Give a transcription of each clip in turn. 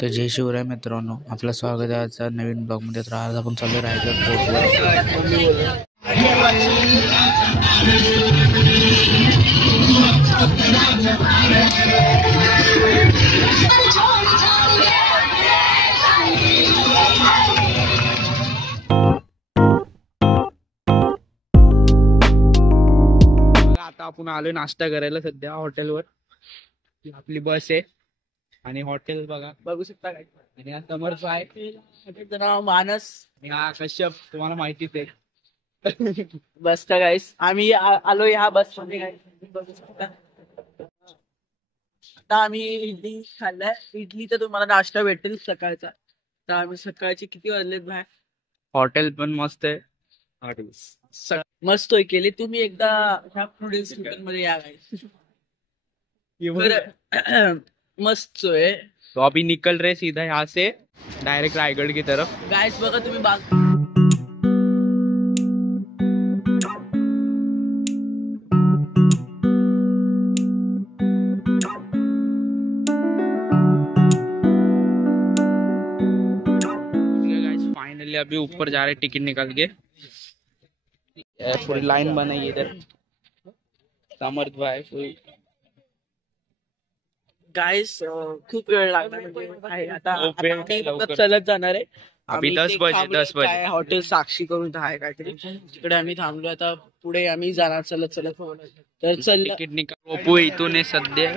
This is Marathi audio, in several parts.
तर जय शिवराय मित्रांनो, आपलं स्वागत आहे आजच्या नवीन ब्लॉगमध्ये. तर आज आपण चालू रायगड फोर्टवर. आता आपण आलोय नाश्ता करायला सध्या हॉटेलवर. आपली बस आहे आणि हॉटेल बघू शकता काय. आणि हा समर्थ आहे, त्याचं नाव मानस, आणि हा कश्यप, तुम्हाला माहितीच आहे. बस का गाईस, आम्ही आलो ह्या बस मध्ये गाईस, बघू शकता. आता आम्ही इडली खाल्लाय. इडलीचा तुम्हाला नाश्ता भेटेल सकाळचा. तर आम्ही सकाळचे किती वाजलेत बाहेर. हॉटेल पण मस्त आहे. मस्त केली. तुम्ही एकदा ह्या नूडल्स मध्ये या गाईस. मस्त है. तो अभी निकल रहे सीधा यहाँ से डायरेक्ट रायगढ़ की तरफ. गाइस बघा तुम्ही फाइनली अभी ऊपर जा रहे, टिकट निकाल के. पूरी लाइन बनाई है इधर. समर्थ भाई गाइस खूप वेळ लागणार आहे. आता चलत जाणार आहे. अभी 10 बजे हॉटेल साक्षी करून आहे काहीतरी, तिकडे आम्ही थांबलो. आता पुढे आम्ही जाणार चलत चलत. तर चल तिकीट निकाल. ओपो इथून सध्या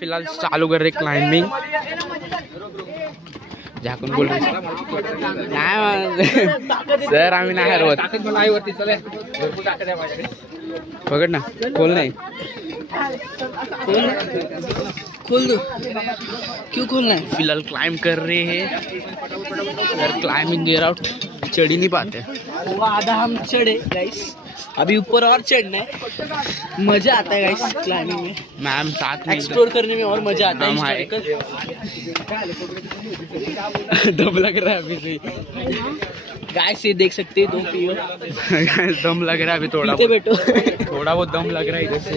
फिलहाल चालू कर रहे क्लाइंबिंग. झाकून बोल रहे सर, आम्ही नाही हरवत. पकड ना, खोल नहीं, खोल दो. क्यों खोलना है. फिलहाल क्लाइंब कर रहे हैं. Climbing get out. चढ़ ही नहीं पाते. वो आधा हम चढ़े गाइस, अभी ऊपर और चढ़ना है. मजा आता है गाइस क्लाइंबिंग में. मैम साथ में एक्सप्लोर करने में और मजा आता है. दम लग रहा है अभी से गाइस, ये देख सकते हैं. 2 पियो. दम लग रहा है अभी थोड़ा बैठो. थोड़ा बहुत दम लग रहा है इधर से.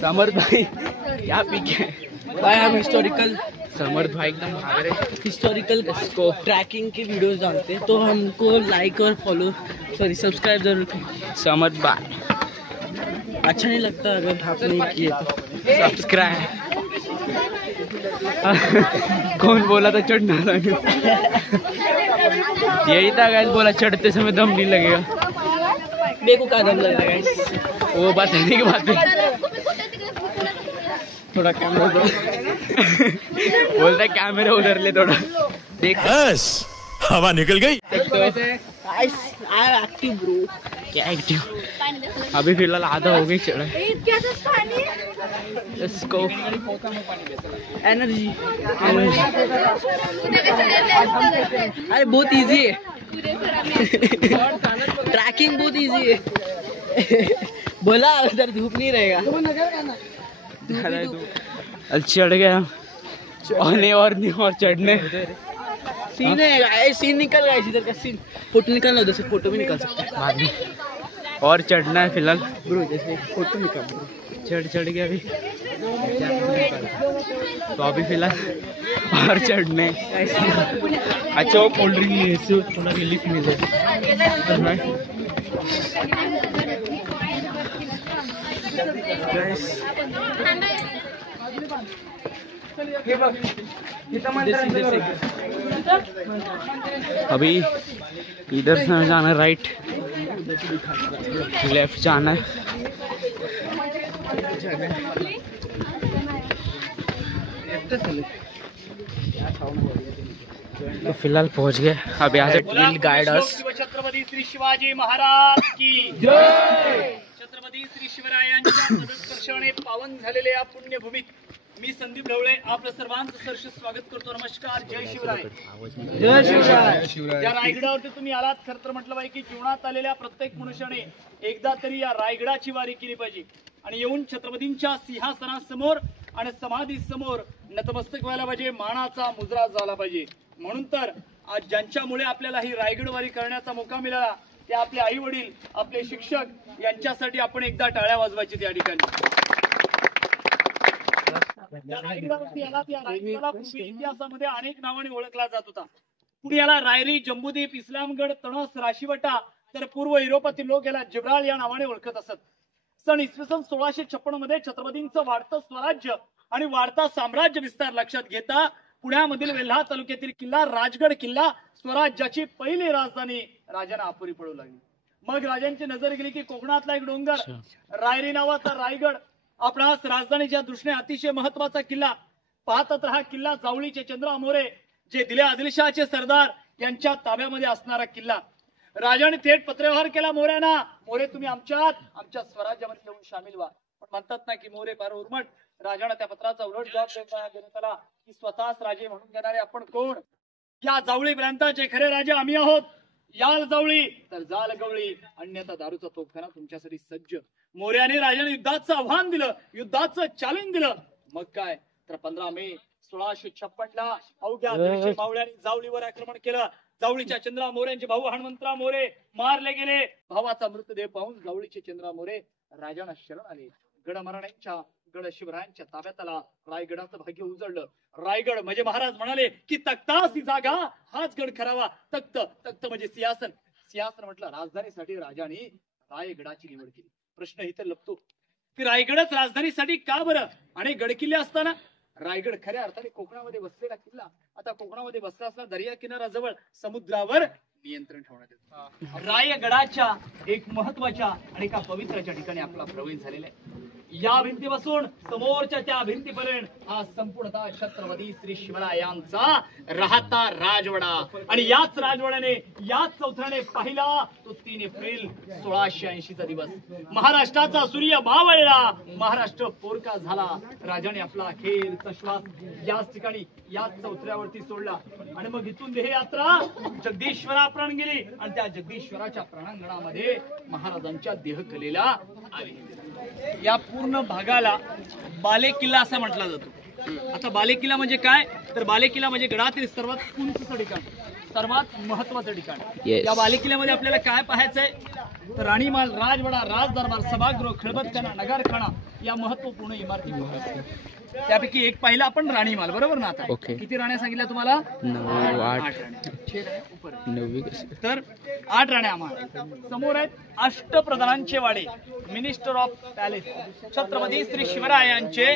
समर्थ भाई क्या पी के भाई, हम हिस्टोरिकल. समर्थ भाई एकदम भाग रहे. हिस्टोरिकल को ट्रैकिंग की वीडियोस डालते हैं, तो हमको लाइक और फॉलो सब्सक्राइब जरूर करें. समर्थ भाई अच्छा नहीं लगता अगर आप नहीं किए तो सब्सक्राइब. कौन बोला था चढ़ना था. यही था गाइस, बोला चढ़ते समय दम नहीं लगेगा. देखो क्या दम लग रहा है. वो बात है की बात है. थोड़ा कैमरा उधर. बोलता कैमरा उधर ले थोड़ा. देख बस हवा निकल गई. Active bro. क्या एक्टिव. अभी फिलहाल आधा हो गई चढ़ा. इसको एनर्जी. अरे बहुत इजी है. ट्रैकिंग बहुत इजी है. बोला उधर धूप नहीं रहेगा. चढ़ गया और चढ़ने सीन है. सीन निकल गया इधर का. सीन फोटो निकालना, उधर से फोटो भी निकाल सकते हैं बाद में. और चढ़ना है फिलहाल ब्रो, जैसे फोटो निकाल. चढ़ गया अभी. तो अभी फिलहाल और चढ़ने अच्छा कोल्ड ड्रिंक लिए इससे थोड़ा रिलीफ मिले। अभी इधर से जाना है, राइट लेफ्ट जाना है। तो फिलहाल पहुंच गए। अब यहाँ से will guide us. Chhatrapati Shri Shivaji Maharaj की जय। छत्रपती श्री शिवरायांच्या पदस्पर्शाने पावन झालेल्या या पुण्यभूमीत मी संदीप ढवळे आपलं सर्वांचं सहर्ष स्वागत करतो। नमस्कार, जय शिवराय। जय शिवराय। या रायगडावरती तुम्ही आलात, खरं तर म्हटलं पाहिजे की जीवनात आलेल्या प्रत्येक मनुष्याने एकदा तरी या रायगडाची वारी केली पाहिजे आणि येऊन छत्रपतींच्या सिंहासनासमोर आणि समाधी समोर नतमस्तक व्हायला पाहिजे, मानाचा मुजरा झाला पाहिजे। म्हणून तर आज ज्यांच्यामुळे आपल्याला ही रायगड वारी करण्याचा मौका मिळाला ते आपले आई वडील, आपले शिक्षक यांच्यासाठी आपण एकदा टाळ्या वाजवायची त्या ठिकाणी। रायगडावरती आला त्या रायगडाला पूर्वी इतिहासामध्ये अनेक नावाने ओळखला जात होता। पुढे याला रायरी, जम्बूद्वीप, इस्लामगड, तणस, राशीवटा, तर पूर्व युरोपातील लोक याला जिब्राल या नावाने ओळखत असत। सन इसवी सन 1656 मध्ये छत्रपतींचं वाढतं स्वराज्य आणि वाढता साम्राज्य विस्तार लक्षात घेता पुण्यामधील वेल्हा तालुक्यातील किल्ला राजगड किल्ला स्वराज्याची पहिली राजधानी राजांना अपुरी पडू लागली। मग राजांची नजर गेली की कोकणातला एक डोंगर रायरी नावाचा रायगड आपणास राजधानीच्या दृष्टीने अतिशय महत्वाचा किल्ला। पाहतात हा किल्ला जावळीचे चंद्र मोरे जे दिले आदिलशहाचे सरदार यांच्या ताब्यामध्ये असणारा किल्ला। राजाने थेट पत्रव्यवहार केला मोऱ्यांना, मोरे तुम्ही आमच्या स्वराज्यामध्ये येऊन सामील व्हा। पण म्हणतात ना की मोरे फार उर्मट। राजाने त्या पत्राचा उलट जबाब देण्यात आला की स्वतःच राजे म्हणून घेणारे आपण कोण? या जावळी प्रांताचे खरे राजे आम्ही आहोत। याल जावळी तर जाल गवळी, अन्यथा दारूचा तोफखाना तुमच्यासाठी सज्ज। मोर्याने राजाने युद्धाचं आव्हान दिलं, युद्धाचं चॅलेंज दिलं। मग काय तर 15 मे 1656 ला अवघ्या 150 मावळ्यांनी जावळीवर आक्रमण केलं। जावळीच्या चंद्रा मोऱ्यांचे भाऊ हनुमंतराव मोरे मारले गेले। भावाचा मृतदेह पाहून जावळीचे चंद्रा मोरे राजांना शरण आले। गडमहाराजांच्या गड शिवरायांच्या ताब्यात आला। रायगडाचं भाग्य उजळलं। रायगड म्हणजे महाराज म्हणाले की तख्ताची जागा हाच गड करावा। तख्त म्हणजे सिंहासन, सिंहासन म्हटलं राजधानीसाठी राजाने रायगडाची निवड केली। प्रश्न इथे लपतो की रायगडच राजधानीसाठी का बरं? आणि गडकिल्ले असताना रायगड खऱ्या अर्थाने कोकणामध्ये बसलेला किल्ला आता कोकणामध्ये बसला असला दर्या किनाऱ्याजवळ समुद्रावर नियंत्रण ठेवण्यात येतं। रायगडाच्या एक महत्वाच्या आणि एका पवित्राच्या ठिकाणी आपला प्रवेश झालेला आहे। या भिंतीपासून समोरच्या त्या भिंतीपर्यंत हा संपूर्णतः छत्रपती श्री शिवरायांचा राहता राजवाडा आणि याच राजवाड्याने याच चौथऱ्याने पाहिला तो 3 एप्रिल 1680 चा दिवस। महाराष्ट्राचा सूर्य मावळला, महाराष्ट्र पोरका झाला। राजाने आपला अखेरचा श्वास याच ठिकाणी याच चौथऱ्यावरती सोडला आणि मग इथून देहयात्रा जगदीश्वरापर्यंत गेली आणि त्या जगदीश्वराच्या प्रांगणामध्ये महाराजांच्या देहकलेला आली। या पूर्ण भागाला बालेकिल्ला असा म्हटला जातो। आता बालेकिल्ला म्हणजे काय तर बालेकिल्ला म्हणजे गडातील सर्वात उंच ठिकाण, सर्वात महत्वाचं ठिकाण। या बालेकिल्ल्यामध्ये आपल्याला काय पाहायचंय तर राणीमाल, राजवाडा, राजदरबार, सभागृह, खळबतखाना, नगरखाना या महत्वपूर्ण इमारती पाहायच्या। त्यापैकी एक पाहिला आपण राणीमाल, बरोबर ना? आता किती राण्या सांगितल्या तुम्हाला? 9, 8 तर 8 राण्या आम्हाला समोर आहेत। अष्टप्रधानांचे वाडे, minister of palace, Chhatrapati Shri शिवरायांचे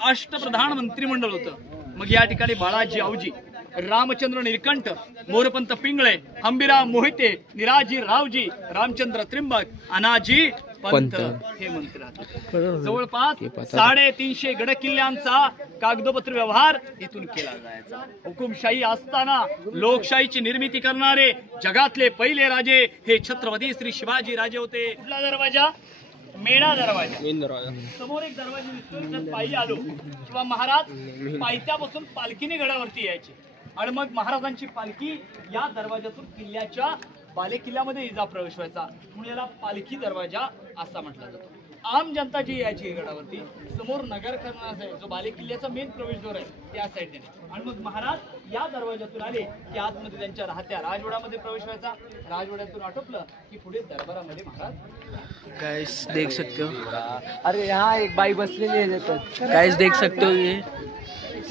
अष्टप्रधान मंत्रिमंडळ होतं। मग या ठिकाणी बाळाजी आवजी, रामचंद्र निळकंठ, मोरपंत पिंगळे, हंबीराव मोहिते, निराजी रावजी, रामचंद्र त्रिंबक, अनाजी पंत हे मंत्री राहतात। जवळपास 350 गडकिल्ल्यांचा कागदोपत्री व्यवहार इथून केला जायचा। हुकुमशाही असताना लोकशाहीची निर्मिती करणारे जगातले पहिले राजे हे छत्रपती श्री शिवाजी राजे होते। कुठला दरवाजा? मेणा दरवाजा। समोर एक दरवाजा दिसतो, पायी आलो किंवा महाराज पायथ्यापासून पालखीने गडावरती यायचे आणि मग महाराजांची पालखी या दरवाजातून किल्ल्याच्या बालेकिल्ल्यामध्ये इजा प्रवेश व्हायचा, म्हणून याला पालखी दरवाजा असा म्हटला जातो। आम जनता जी यायची गडावरती समोर नगर करणारा जो बाले किल्ल्याचा मेन प्रवेशद्वार आहे त्या साईडने आणि मग महाराज या दरवाजातून आले की आतमध्ये त्यांच्या राहत्या राजवाड्यामध्ये प्रवेश व्हायचा. राजवाड्यातून आटोपलं की पुढे दरबारामध्ये महाराज गाइस देख सकते हो. अरे यहाँ एक बाई बसलेली आहे. गाइस देख सकते हो ये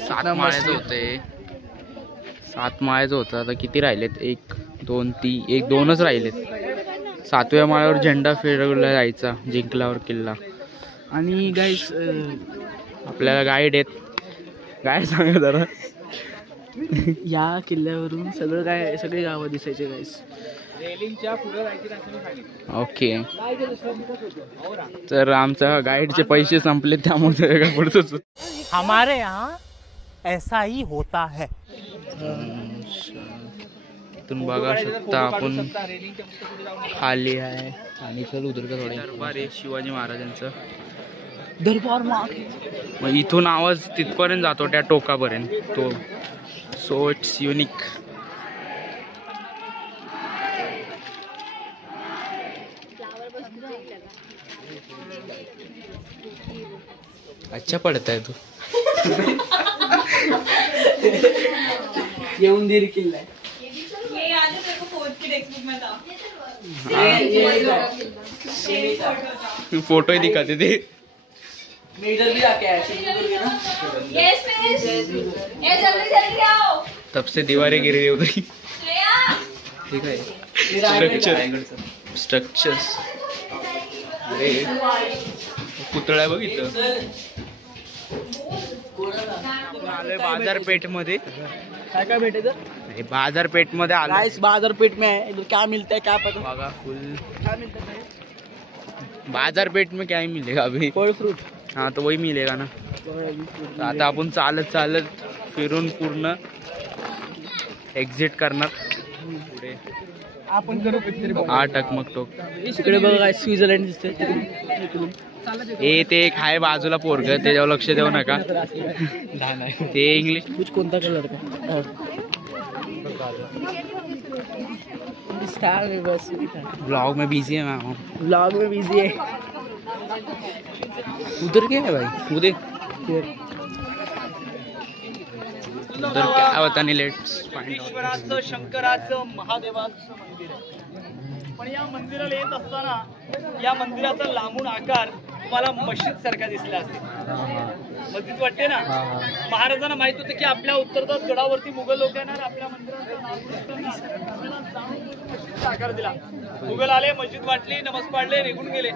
7 माळ्याचं होतं. 7 माळ्याचं होतं. आता किती राहिलेत? 1 2 3 1 2च राहिलेत. 7व्या माळ्यावर झेंडा फिरवला जायचा जिंकल्यावर किल्ला. आणि गाइस आपल्याला गाईड आहेत. काय सांगा जरा. या किल्ल्यावरून सगळं काय सगळी गावं दिसायचे गाइस. रेलिंगच्या पुढे राहायची. ओके. तर आमच्या गाईडचे पैसे संपले त्यामुळे पुढचं हमारे यहाँ ऐसा ही होता है. इथून बघा शकता आपण खाली आहे आणि चल उतर का थोडे दरबार आहे शिवाजी महाराजांचं दरबार. मग इथून आवाज तिथपर्यंत जातो त्या टोकापर्यंत तो. So it's unique. अच्छा पडताय तू. येऊन देर किल्ला है. फोटो ही दिखाते थे. तब से दीवारें गिर रही उधर. ठीक है स्ट्रक्चर्स. अरे पुतळा बघ इथं. आलोय बाजारपेठ मध्ये. क्या भेटे बाजारपेठ मध्ये आलो. बाजारपेठ में है. इधर क्या मिलता है क्या पता. बघा फुल क्या मिलता है. बाजारपेठ में क्या ही मिलेगा अभी. फळ फ्रूट. हाँ तो वही मिलेगा ना. आता आपण चालत चालत फिरून पूर्ण एक्झिट करणार पुढे. आपण करू कितीतरी. टकमक टोक. इकडे बघा स्वित्झर्लंड दिसतंय. ते एक आहे बाजूला पोरग त्याच्यावर लक्ष देऊ नका. ते इंग्लिश. कुछ कोणता कलर का. बस ब्लॉग में बिजी है मैं. ब्लॉग में बिजी है. उधर क्या है भाई. उधर क्या होता नहीं. लेट्स ईश्वराचं शंकराचं महादेवाचं मंदिर आहे. पण या मंदिराला येत असताना या मंदिराचा लांबून आकार तुम्हाला मस्जिद सारखा दिसला असेल. मस्जिद वाटते ना. महाराजांना माहित होतं की आपल्या उत्तरदात गडावरती मुघल लोक येणार. आपल्या मंदिराचा आकार दिला. मुघल आले मस्जिद वाटली नमस्कार पाडले निघून गेले.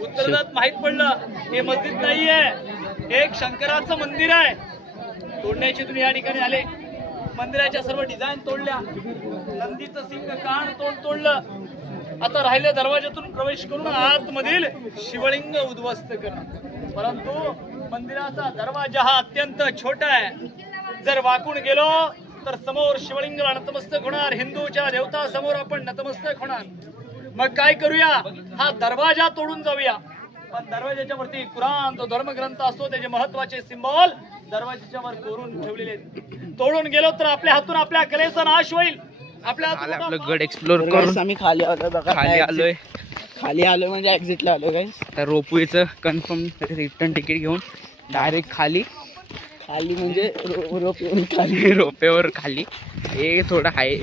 उत्तरदात माहित पडलं हे मस्जिद नाहीये हे एक शंकराचं मंदिर आहे. तोडण्याची तुम्ही या ठिकाणी आले. मंदिराच्या सर्व डिझाईन तोडल्या. नंदीचं सिंग कान तोडलं. आता राहिल्या दरवाजातून प्रवेश करून आतमधील शिवलिंग उद्ध्वस्त करणं. परंतु मंदिराचा दरवाजा हा अत्यंत छोटा आहे. जर वाकून गेलो तर समोर शिवलिंग नतमस्तक होणार. हिंदूच्या देवता समोर आपण नतमस्तक होणार. मग काय करूया हा दरवाजा तोडून जाऊया. पण दरवाजाच्या वरती कुराण जो धर्मग्रंथ असतो त्याचे महत्वाचे सिंबॉल दरवाजाच्या वर कोरून ठेवलेले. तोडून गेलो तर आपल्या हातून आपल्या कलेचा नाश होईल. आपलं गड एक्सप्लोर करून आम्ही खाली आलोय. खाली आलोय म्हणजे एक्झिटला आलोय गाइस. तर रोपवेचं कन्फर्म रिटर्न तिकीट घेऊन डायरेक्ट खाली म्हणजे रोपेवर खाली. हे थोडं आहे.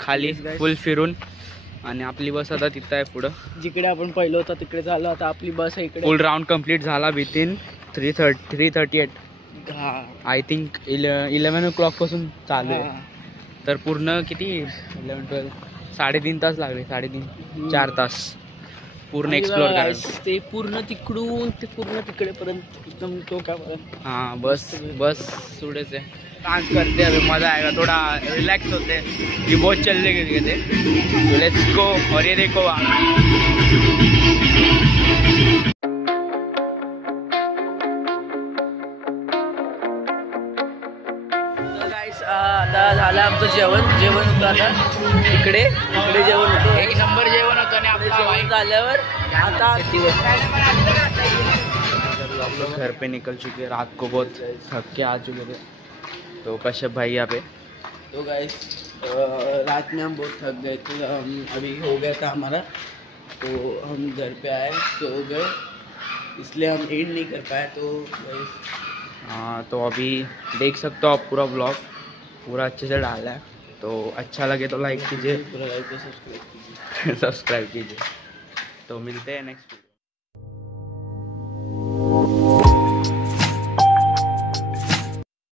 खाली फुल फिरून आणि आपली बस आता तिथं आहे पुढं. जिकडे आपण पहिलं होतं तिकडे झालं. आता आपली बस आहे इकडे. फुल राऊंड कम्प्लीट झाला विथिन 3:38. आय थिंक 11 o'clock पासून चालू आहे. तर पूर्ण किती 11 12 3.5 तास लागले. 3.5-4 तास पूर्ण एक्सप्लोर करायला. ते पूर्ण तिकडून ते पूर्ण तिकडेपर्यंत एकदम टोकापर्यंत. बस पुढेच आहे. डांस करते हैं, अभी मजा आएगा, थोड़ा रिलैक्स होते हैं, ये बहुत चलने के लिए थे। तो लेट्स गो। और ये देखो आता झालं आमचं जेवण होतं आता इकडे जेवण होतं, एक नंबर जेवण होतं। आणि आपलं जेवण झाल्यावर आता हम लोग घर पे निकल चुके, रात को बहुत थक के आ चुके थे। तो कश्यप भाई यहाँ पे, तो गाइस रात में हम बहुत थक गए थे, हम अभी हो गया था हमारा, तो हम घर पे आए, सो गए, इसलिए हम एंड नहीं कर पाए। तो गाइस हाँ, तो अभी देख सकते हो आप पूरा ब्लॉग पूरा अच्छे से डाला है, तो अच्छा लगे तो लाइक कीजिए, पूरा लाइक सब्सक्राइब कीजिए। तो मिलते हैं नेक्स्ट।